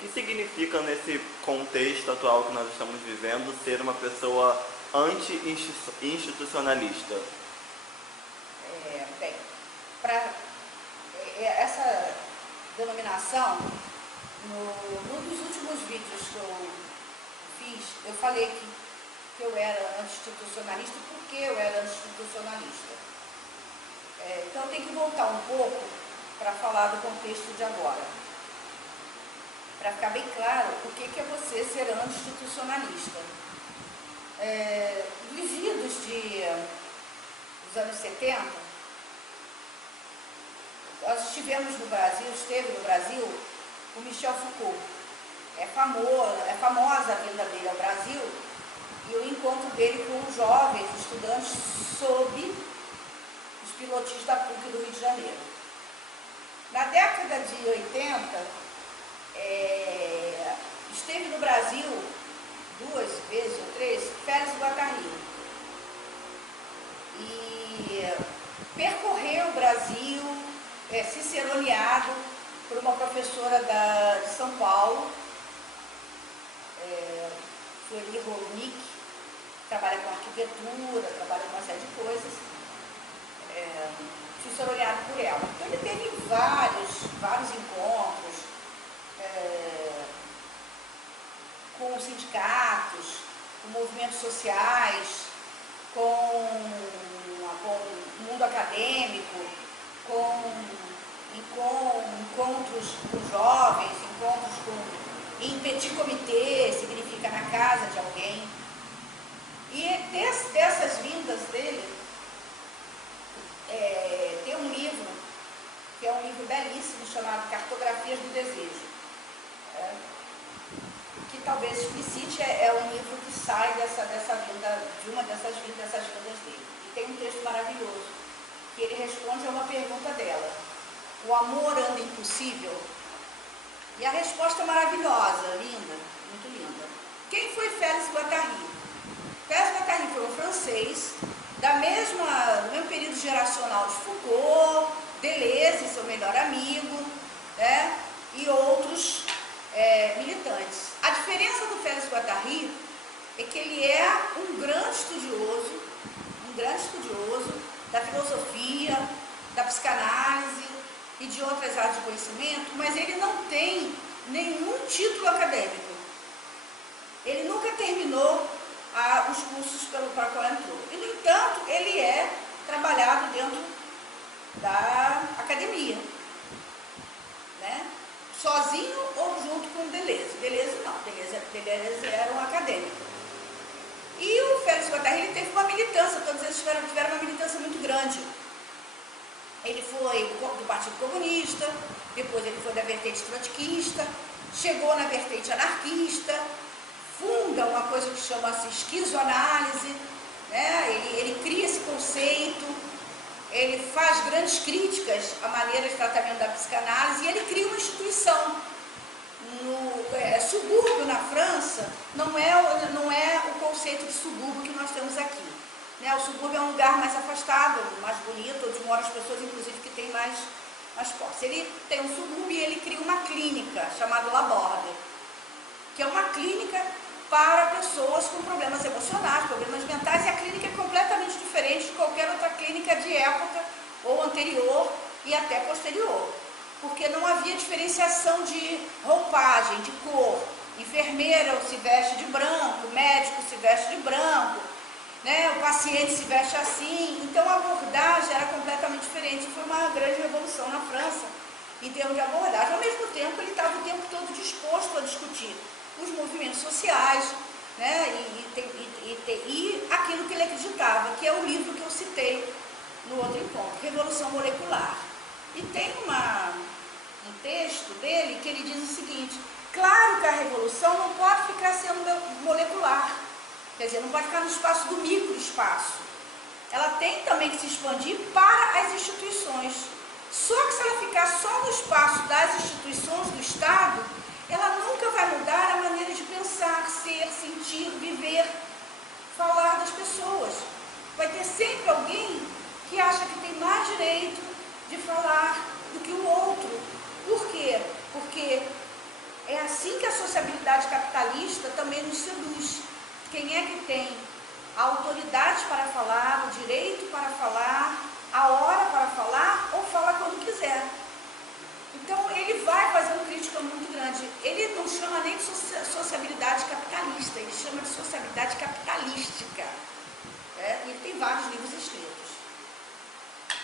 que significa nesse contexto atual que nós estamos vivendo ser uma pessoa anti-institucionalista? Bem, essa denominação, num dos últimos vídeos que eu fiz, eu falei que eu era anti-institucionalista porque eu era anti-institucionalista. Então tem que voltar um pouco para falar do contexto de agora, para ficar bem claro o que é você ser anti-institucionalista. Nos idos dos anos 70, nós esteve no Brasil o Michel Foucault. É famosa a vinda dele ao Brasil e o encontro dele com os jovens estudantes sob os pilotis da PUC do Rio de Janeiro. Na década de 80, esteve no Brasil 2 vezes ou 3, Félix Guattari. E percorreu o Brasil, ciceroneado por uma professora de São Paulo, Flori Rolnick, trabalha com arquitetura, trabalha com uma série de coisas, ciceroneado por ela. Então ele teve vários encontros com sindicatos, com movimentos sociais, com o mundo acadêmico, com encontros com jovens, em petit comité, significa na casa de alguém. E dessas vindas dele, tem um livro, que é um livro belíssimo, chamado Cartografias do Desejo, que talvez explicite, é um livro que sai dessa vinda, de uma dessas vindas dele. E tem um texto maravilhoso, que ele responde a uma pergunta dela: o amor anda impossível? E a resposta é maravilhosa, linda, muito linda. Quem foi Félix Guattari? Félix Guattari foi um francês do mesmo período geracional de Foucault, Deleuze, seu melhor amigo, e outros militantes. A diferença do Félix Guattari é que ele é um grande estudioso da filosofia, da psicanálise e de outras áreas de conhecimento, mas ele não tem nenhum título acadêmico. Ele nunca terminou os cursos pelo qual entrou. E, no entanto, ele é trabalhado dentro da academia, sozinho ou junto com Deleuze. Deleuze não, Deleuze era um acadêmico. E o Félix Guattari, ele teve uma militância, todos eles tiveram uma militância muito grande. Ele foi do Partido Comunista, depois ele foi da vertente trotskista, chegou na vertente anarquista, funda uma coisa que chama-se esquizoanálise, ele cria esse conceito, ele faz grandes críticas à maneira de tratamento da psicanálise e ele cria uma instituição. Subúrbio na França não é o conceito de subúrbio que nós temos aqui. O subúrbio é um lugar mais afastado, mais bonito, onde moram as pessoas, inclusive, que têm mais posse. Ele tem um subúrbio e ele cria uma clínica chamada Laborde, que é uma clínica para pessoas com problemas emocionais, problemas mentais, e a clínica é completamente diferente de qualquer outra clínica de época ou anterior e até posterior, porque não havia diferenciação de roupagem, de cor. Enfermeira se veste de branco, médico se veste de branco, o paciente se veste assim. Então a abordagem era completamente diferente. Foi uma grande revolução na França em termos de abordagem. Ao mesmo tempo, ele estava o tempo todo disposto a discutir os movimentos sociais, e aquilo que ele acreditava, que é o livro que eu citei no outro encontro, Revolução Molecular. E tem um texto dele que ele diz o seguinte: claro que a revolução não pode ficar sendo molecular, quer dizer, não pode ficar no espaço do microespaço. Ela tem também que se expandir para as instituições. Só que se ela ficar só no espaço das instituições do Estado, ela nunca vai mudar a maneira de pensar, ser, sentir, viver, falar das pessoas. Vai ter sempre alguém que acha que tem mais direito de falar do que o outro. Por quê? Porque é assim assim que a sociabilidade capitalista também nos seduz. Quem é que tem a autoridade para falar, o direito para falar, a hora para falar, ou fala quando quiser. Então, ele vai fazendo crítica muito grande. Ele não chama nem de sociabilidade capitalista, ele chama de sociabilidade capitalística. Ele tem vários livros escritos.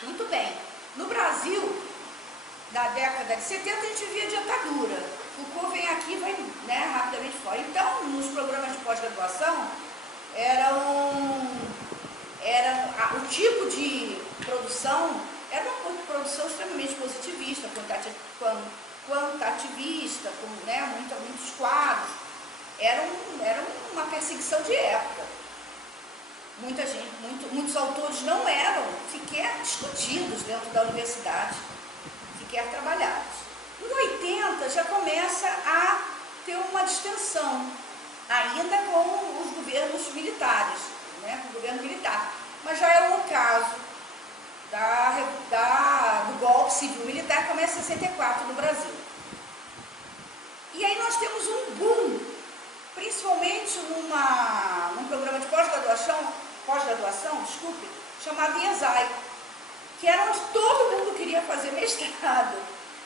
Muito bem. No Brasil, na década de 70, a gente via ditadura. Foucault vem aqui e vai, né, rapidamente fora. Então, nos programas de pós-graduação, o tipo de produção era uma produção extremamente positivista, quantitativista, com, né, muitos quadros. Era uma perseguição de época. Muitos autores não eram sequer discutidos dentro da universidade, sequer trabalhados. Nos 80 já começa a ter uma distensão, ainda com os governos militares, né, com o governo militar. Mas já é o caso do golpe civil-militar que começa em 64 no Brasil. E aí nós temos um boom, principalmente num programa de pós-graduação, chamado IESAI, que era onde todo mundo queria fazer mestrado.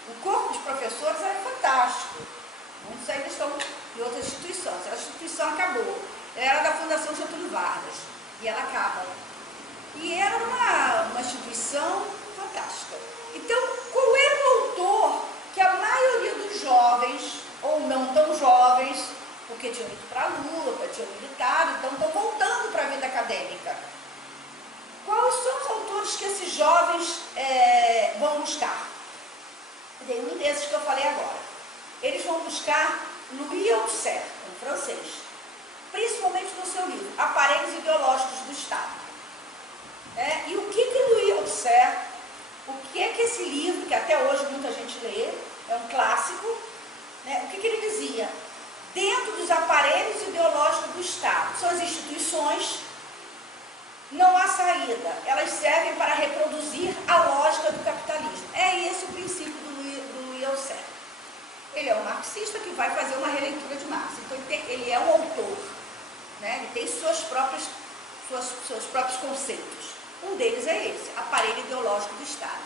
O corpo de professores era fantástico. Muitos ainda estão em outras instituições. A instituição acabou. Ela era da Fundação Getúlio Vargas. E ela acaba. E era uma instituição fantástica. Então, qual era o autor que a maioria dos jovens, ou não tão jovens, porque tinham ido para a luta, tinham militado, então estão voltando para a vida acadêmica? Quais são os autores que esses jovens vão buscar? Um desses que eu falei agora. Eles vão buscar Louis Althusser, um francês, principalmente no seu livro Aparelhos Ideológicos do Estado. E o que Louis Althusser, o que é que esse livro, que até hoje muita gente lê, é um clássico, né, o que ele dizia? Dentro dos aparelhos ideológicos do Estado, são as instituições, não há saída, elas servem para reproduzir a lógica do capitalismo. É esse o princípio do Louis Althusser. Ele é um marxista que vai fazer uma releitura de Marx, então ele é um autor, né? Ele tem seus próprios conceitos. Um deles é esse, aparelho ideológico do Estado.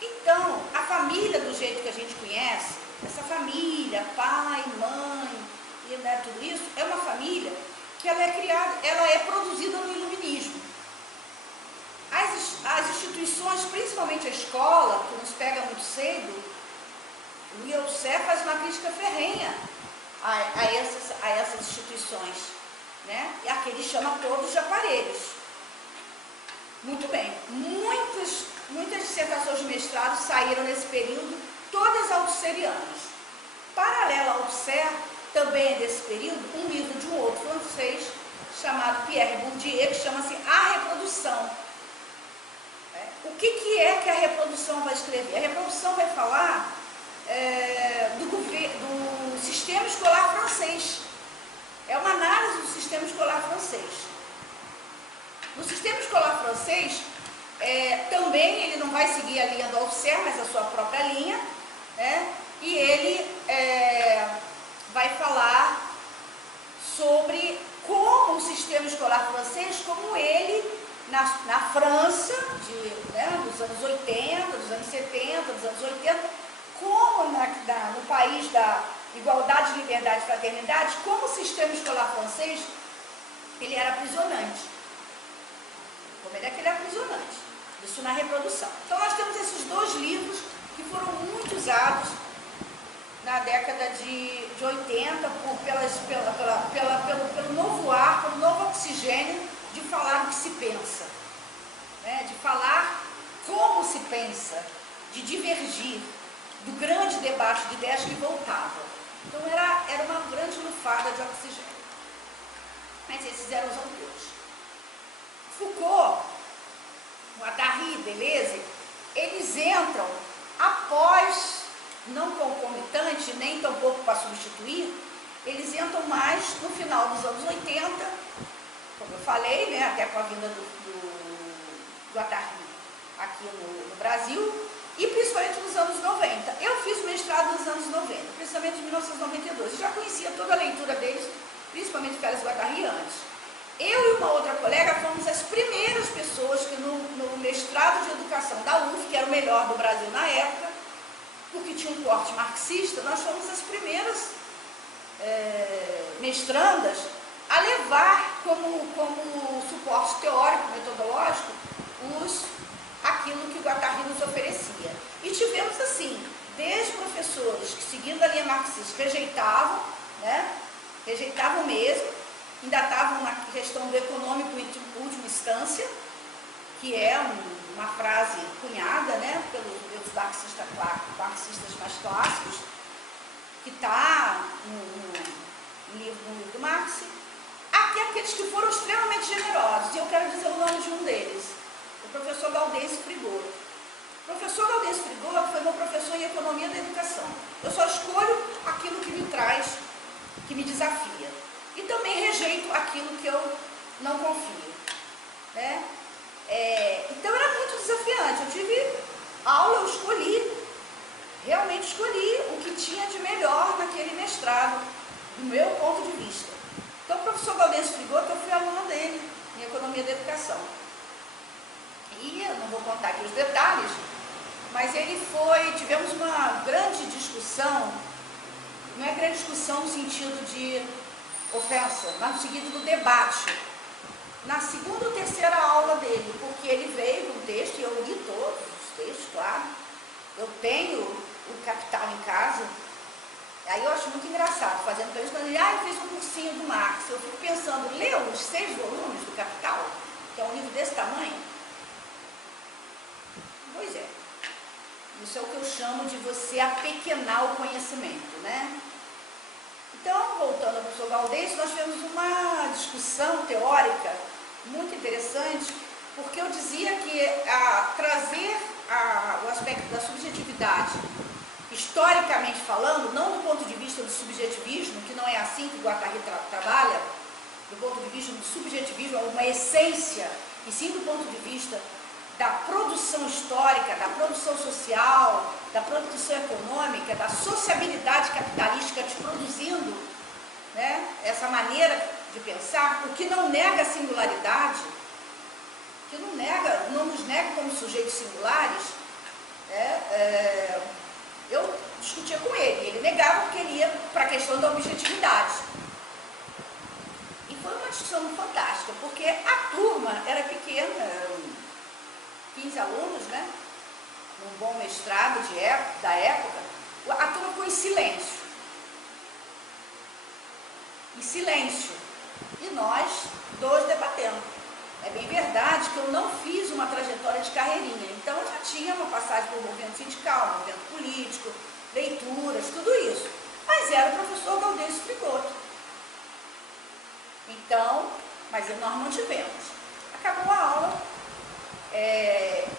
Então, a família do jeito que a gente conhece, essa família, pai, mãe, e, né, tudo isso, é uma família que ela é criada, ela é produzida no iluminismo. As instituições, principalmente a escola, que nos pega muito cedo, o Louis Althusser faz uma crítica ferrenha a essas instituições, né? E aqui ele chama todos de aparelhos. Muito bem, muitas dissertações de mestrado saíram nesse período, todas althusserianas. Paralelo ao Althusser, também é desse período, um livro de um outro francês, chamado Pierre Bourdieu, que chama-se A Reprodução. O que é que a reprodução vai escrever? A reprodução vai falar do sistema escolar francês. É uma análise do sistema escolar francês. No sistema escolar francês, também ele não vai seguir a linha do Althusser, mas a sua própria linha, né? E ele vai falar sobre como o sistema escolar francês, como ele, na França, dos anos 80, dos anos 70, dos anos 80, como no país da igualdade, liberdade e fraternidade, como o sistema escolar francês, ele era aprisionante. Como ele era aprisionante. Isso na reprodução. Então nós temos esses dois livros que foram muito usados na década de 80 pelo novo ar, pelo novo oxigênio de falar o que se pensa, né? De falar como se pensa, de divergir do grande debate de ideias que voltava. Então era uma grande lufada de oxigênio. Mas esses eram os autores. Foucault, Guattari, Deleuze, eles entram após, não concomitante, nem tampouco para substituir, eles entram mais no final dos anos 80, como eu falei, né, até com a vinda do Guattari aqui no Brasil, e principalmente nos anos 90. Eu fiz o mestrado nos anos 90, principalmente em 1992. Eu já conhecia toda a leitura deles, principalmente Félix Guattari antes. Eu e uma outra colega fomos as primeiras pessoas que no mestrado de educação da UF, que era o melhor do Brasil na época, porque tinha um corte marxista, nós fomos as primeiras mestrandas a levar como suporte teórico, metodológico, aquilo que o Guattari nos oferecia. E tivemos assim, desde professores que, seguindo a linha marxista, rejeitavam, né? Rejeitavam mesmo, ainda estavam na questão do econômico em última instância, que é uma frase cunhada, né, pelos marxistas mais clássicos, que está no livro do Marx, até aqueles que foram extremamente generosos. E eu quero dizer o nome de um deles, o professor Gaudêncio Frigoto. O professor Gaudêncio Frigoto foi meu professor em Economia da Educação. Eu só escolho aquilo que me traz, que me desafia. E também rejeito aquilo que eu não confio, né? Então era muito desafiante. Eu tive aula, eu realmente escolhi o que tinha de melhor naquele mestrado, do meu ponto de vista. Então o professor Gaudêncio Frigoto, eu fui aluna dele em Economia da Educação. E eu não vou contar aqui os detalhes, mas tivemos uma grande discussão, não é grande discussão no sentido de ofensa, mas no sentido do debate, na segunda ou terceira aula dele, porque ele veio com um texto, e eu li todos os textos, claro, eu tenho o Capital em casa, aí eu acho muito engraçado, fazendo para isso, quando ele, eu fiz um cursinho do Marx, eu fico pensando, leu os 6 volumes do Capital, que é um livro desse tamanho? Pois é, isso é o que eu chamo de você apequenar o conhecimento, né? Então, voltando ao professor Gaudêncio, nós tivemos uma discussão teórica muito interessante, porque eu dizia que trazer o aspecto da subjetividade, historicamente falando, não do ponto de vista do subjetivismo, que não é assim que o Guattari trabalha, do ponto de vista do subjetivismo, uma essência, e sim do ponto de vista da produção histórica, da produção social, da produção econômica, da sociabilidade capitalística te produzindo, né, essa maneira de pensar, o que não nega a singularidade, que não nos nega como sujeitos singulares. Eu discutia com ele negava porque ele ia para a questão da objetividade. E foi uma discussão fantástica, porque a turma era pequena, eram 15 alunos, né? Um bom mestrado da época, a turma ficou em silêncio. Em silêncio. E nós dois debatendo. É bem verdade que eu não fiz uma trajetória de carreirinha, então eu já tinha uma passagem por movimento sindical, movimento político, leituras, tudo isso. Mas era o professor Gaudêncio Frigoto. Então, mas nós mantivemos. Acabou a aula,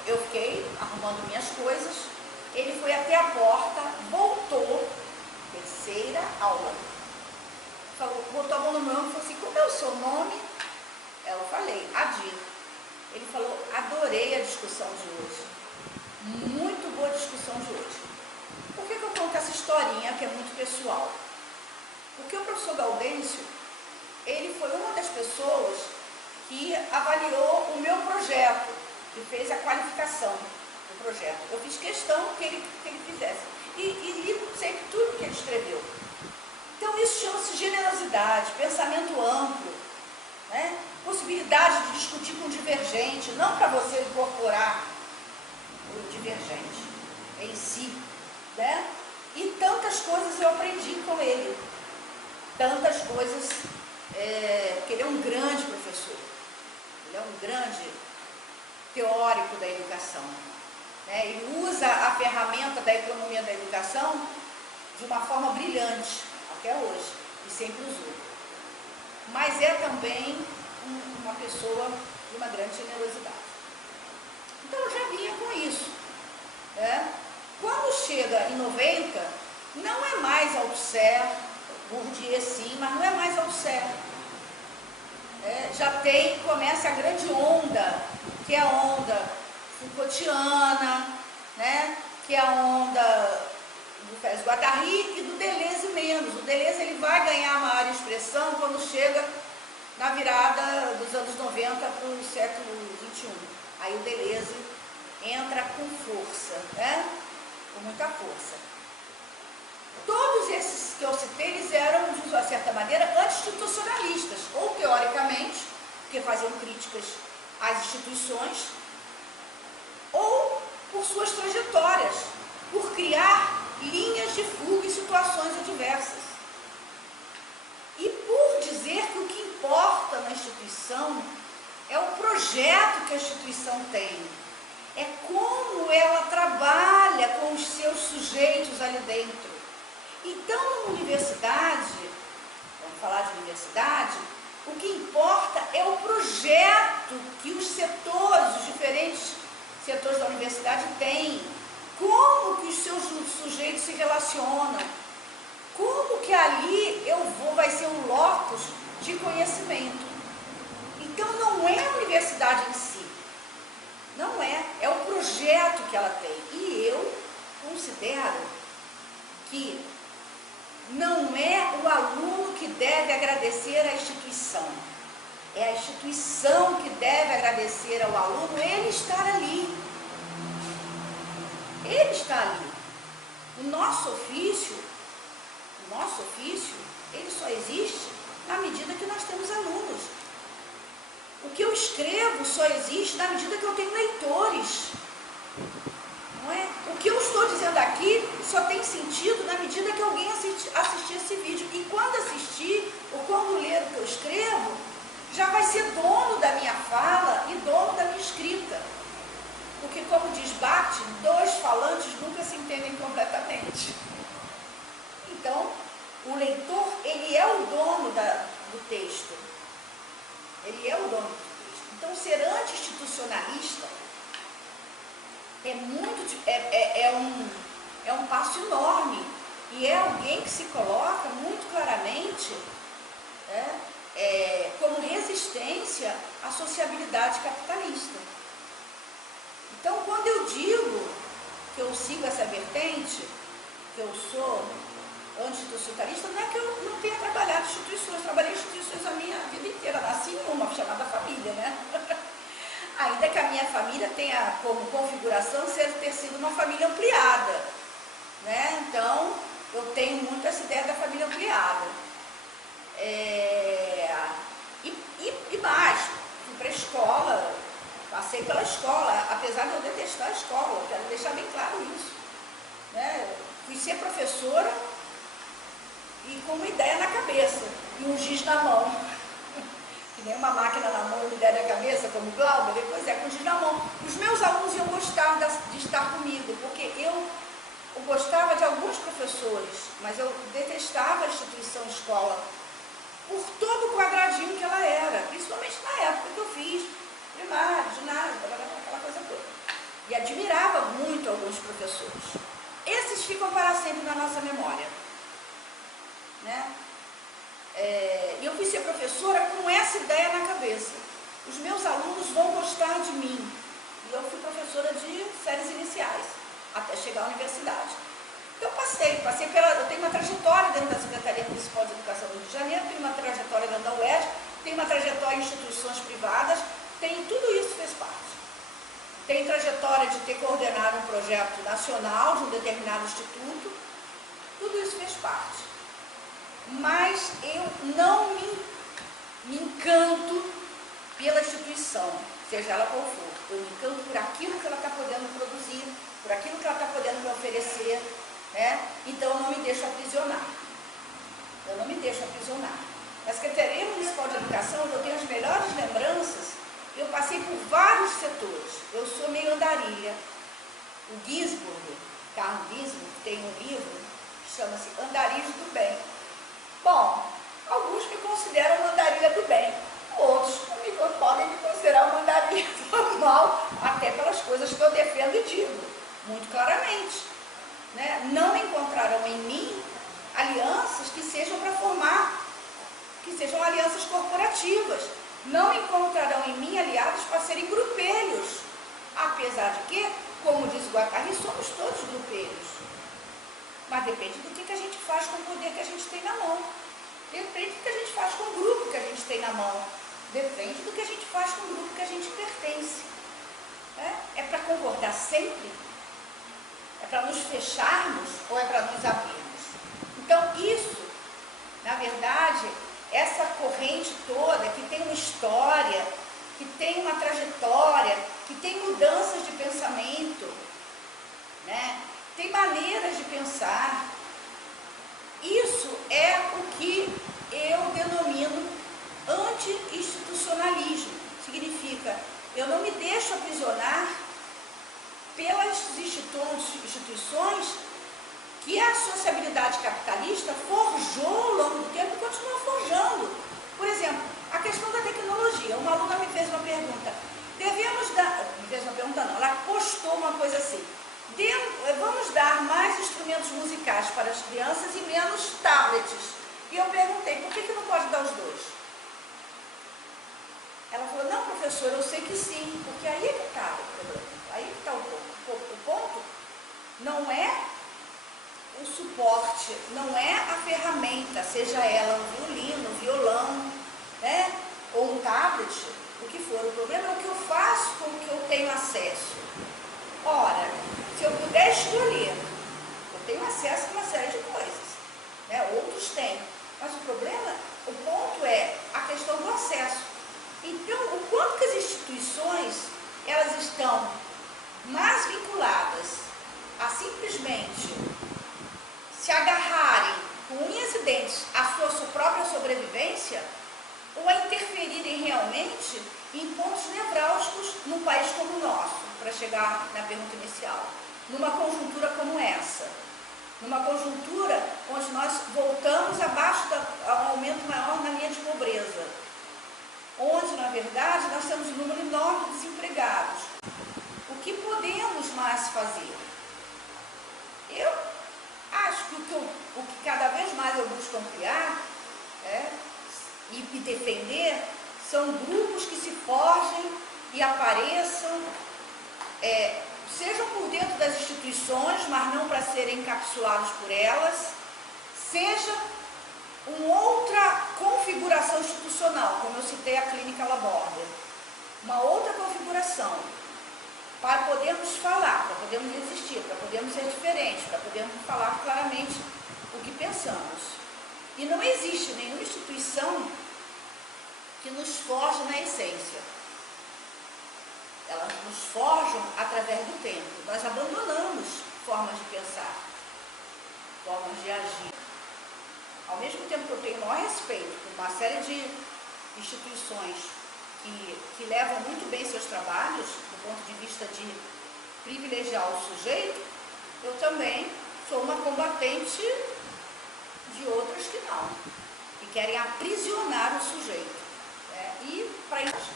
eu fiquei arrumando minhas coisas, ele foi até a porta, voltou, terceira aula. Botou a mão no meu ombro e falou assim, como é o seu nome? Eu falei, Adir. Ele falou, adorei a discussão de hoje. Muito boa discussão de hoje. Por que eu conto essa historinha que é muito pessoal? Porque o professor Gaudêncio, ele foi uma das pessoas que avaliou o meu projeto, que fez a qualificação do projeto. Eu fiz questão que ele fizesse. E li sempre tudo que ele escreveu. Então isso chama-se generosidade, pensamento amplo, né? Possibilidade de discutir com o divergente, não para você incorporar o divergente em si, né? E tantas coisas eu aprendi com ele, tantas coisas, porque ele é um grande professor, ele é um grande teórico da educação, né? Ele usa a ferramenta da economia da educação de uma forma brilhante, até hoje, e sempre usou. Mas é também uma pessoa de uma grande generosidade. Então eu já vinha com isso, né? Quando chega em 90, não é mais Althusser, Bourdieu sim, mas não é mais Althusser. Começa a grande onda, que é a onda Foucaultiana, né? Que é a onda do Fez-Guattari e do Deleuze menos. O Deleuze ele vai ganhar maior expressão quando chega na virada dos anos 90 para o século XXI. Aí o Deleuze entra com força, né? Com muita força. Todos esses que eu citei, eles eram, de uma certa maneira, anti-institucionalistas, ou teoricamente, porque faziam críticas às instituições, ou por suas trajetórias, por criar linhas de fuga em situações adversas. E por dizer que o que importa na instituição é o projeto que a instituição tem, é como ela trabalha com os seus sujeitos ali dentro. Então, na universidade, vamos falar de universidade, o que importa é o projeto que os setores, os diferentes setores da universidade têm, como que os seus sujeitos se relacionam, como que ali vai ser um locus de conhecimento. Então, não é a universidade em si, não é o projeto que ela tem. E eu considero que não é o aluno que deve agradecer à instituição, é a instituição que deve agradecer ao aluno ele estar ali. Ele está ali. O nosso ofício, ele só existe na medida que nós temos alunos. O que eu escrevo só existe na medida que eu tenho leitores. Não é? O que eu estou dizendo aqui só tem sentido na medida que alguém assistir esse vídeo. E quando assistir, ou quando ler o que eu escrevo, já vai ser dono da minha fala e dono da minha escrita. Porque, como diz Barthes, dois falantes nunca se entendem completamente. Então, o leitor, ele é o dono do texto. Ele é o dono do texto. Então, ser anti-institucionalista é um passo enorme. E é alguém que se coloca muito claramente como resistência à sociabilidade capitalista. Então, quando eu digo que eu sigo essa vertente, que eu sou anti-institucionalista, não é que eu não tenha trabalhado em instituições, trabalhei em instituições a minha vida inteira, nasci em uma chamada família, né? Ainda que a minha família tenha como configuração ter sido uma família ampliada, né? Então, eu tenho muito essa ideia da família ampliada. E mais, fui para a escola, passei pela escola, apesar de eu detestar a escola, eu quero deixar bem claro isso. Né? Fui ser professora e com uma ideia na cabeça e um giz na mão. Que nem uma máquina na mão e uma ideia na cabeça, como Glauber, depois com giz na mão. Os meus alunos iam gostar de estar comigo, porque eu gostava de alguns professores, mas eu detestava a instituição escola por todo o quadradinho que ela era, principalmente na época que eu fiz primário, ginásio, aquela coisa toda. E admirava muito alguns professores. Esses ficam para sempre na nossa memória. Né? E eu fui ser professora com essa ideia na cabeça. Os meus alunos vão gostar de mim. E eu fui professora de séries iniciais, até chegar à universidade. Então eu tenho uma trajetória dentro da Secretaria Municipal de Educação do Rio de Janeiro, tenho uma trajetória dentro da UERJ, tenho uma trajetória em instituições privadas, tudo isso fez parte. Tenho trajetória de ter coordenado um projeto nacional de um determinado instituto, tudo isso fez parte. Mas eu não me encanto pela instituição, seja ela qual for. Eu me encanto por aquilo que ela está podendo produzir, por aquilo que ela está podendo me oferecer, né? Então eu não me deixo aprisionar. Na Secretaria Municipal de Educação, eu tenho as melhores lembranças. Eu passei por vários setores. Eu sou meio andarilha. O Ginsburg, Carl Ginsburg, tem um livro que chama-se Andarilhos do Bem. Bom, alguns me consideram uma andarilha do bem, outros podem me considerar uma andarilha do mal, até pelas coisas que eu defendo e digo, muito claramente. Né? Não encontrarão em mim alianças que sejam para formar, que sejam alianças corporativas. Não encontrarão em mim aliados para serem grupelhos. Apesar de que como diz o Guattari, somos todos grupeiros. Mas depende do que a gente faz com o poder que a gente tem na mão. Depende do que a gente faz com o grupo que a gente tem na mão. Depende do que a gente faz com o grupo que a gente pertence. É para concordar sempre? É para nos fecharmos ou é para nos abrirmos? Então isso, na verdade, essa corrente toda que tem uma história, que tem uma trajetória, que tem mudanças de pensamento, né? Tem maneiras de pensar. Isso é o que eu denomino anti-institucionalismo. Significa, eu não me deixo aprisionar pelas instituições que a sociabilidade capitalista forjou ao longo do tempo e continua forjando. Por exemplo, a questão da tecnologia. Uma aluna me fez uma pergunta. Me fez uma pergunta não, ela postou uma coisa assim. Vamos dar mais instrumentos musicais para as crianças e menos tablets. E eu perguntei, por que não pode dar os dois? Ela falou, não, professor, eu sei que sim, porque aí é que está o problema, aí que está o ponto. O ponto não é o suporte, não é a ferramenta, seja ela um violino, um violão, né, ou um tablet, o que for. O problema é o que eu faço com o que eu tenho acesso. Ora, se eu puder escolher, eu tenho acesso a uma série de coisas, né? Outros têm, mas o problema, o ponto é a questão do acesso. Então, o quanto que as instituições, elas estão mais vinculadas a simplesmente se agarrarem com unhas e dentes à sua própria sobrevivência, ou a interferirem realmente em pontos nevrálgicos num país como o nosso, para chegar na pergunta inicial, numa conjuntura como essa, numa conjuntura onde nós voltamos abaixo a um aumento maior na linha de pobreza, onde, na verdade, nós temos um número enorme de desempregados. O que podemos mais fazer? Eu acho que o que cada vez mais eu busco ampliar e defender são grupos que se forjem e apareçam, sejam por dentro das instituições, mas não para serem encapsulados por elas, seja uma outra configuração institucional, como eu citei a Clínica Laborde, uma outra configuração, para podermos falar, para podermos existir, para podermos ser diferentes, para podermos falar claramente o que pensamos. E não existe nenhuma instituição que nos forje na essência. Elas nos forjam através do tempo. Nós abandonamos formas de pensar, formas de agir. Ao mesmo tempo que eu tenho o maior respeito por uma série de instituições que levam muito bem seus trabalhos, do ponto de vista de privilegiar o sujeito, eu também sou uma combatente de outras que não, que querem aprisionar o sujeito. E para isso.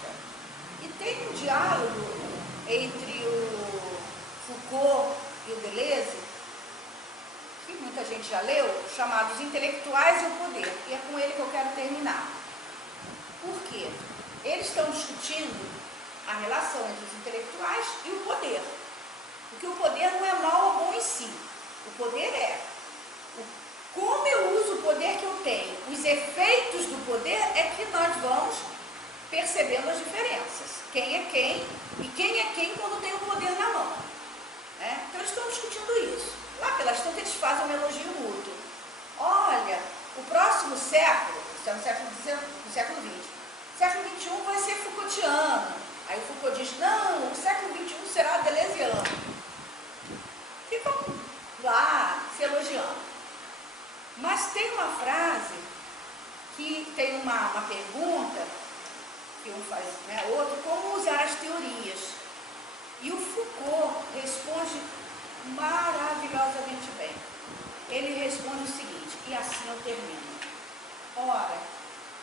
E tem um diálogo entre o Foucault e o Deleuze, que muita gente já leu, chamado Os Intelectuais e o Poder, e é com ele que eu quero terminar. Por quê? Eles estão discutindo a relação entre os intelectuais e o poder. Porque o poder não é mal ou bom em si. O poder é como eu uso o poder que eu tenho. Os efeitos do poder é que nós vamos percebendo as diferenças. Quem é quem quando tem o poder na mão. Então eles estão discutindo isso. Lá pelas tantas eles fazem um elogio mútuo. Olha, o próximo século, isso é no século XX, o século XXI vai ser Foucaultiano. Aí o Foucault diz, não, o século XXI será deleuziano. Ficam lá se elogiando. Mas tem uma frase que tem uma pergunta que um faz, outro, como usar as teorias. E o Foucault responde maravilhosamente bem. Ele responde o seguinte, e assim eu termino. Ora,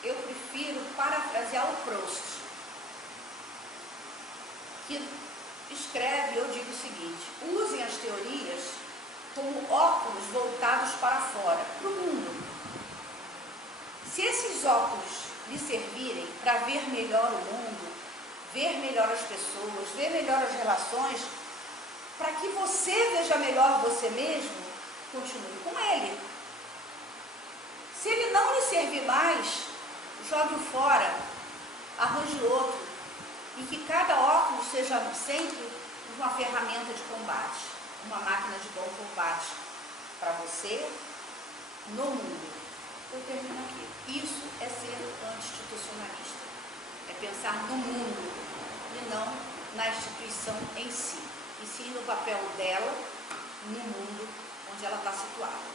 eu prefiro parafrasear o Proust, que escreve, eu digo o seguinte, usem as teorias como óculos voltados para fora, para o mundo. Se esses óculos lhe servirem para ver melhor o mundo, ver melhor as pessoas, ver melhor as relações, para que você veja melhor você mesmo, continue com ele. Se ele não lhe servir mais, jogue-o fora, arranje outro, e que cada óculos seja sempre uma ferramenta de combate, uma máquina de bom combate para você no mundo. Eu termino aqui. Isso é ser anti-institucionalista. É pensar no mundo e não na instituição em si. E sim no papel dela no mundo onde ela está situada.